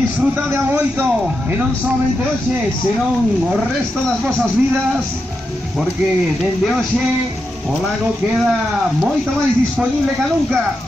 Disfrutade a moito e non somente hoxe, senón o resto das vosas vidas, porque dende hoxe o lago queda moito máis disponible que nunca.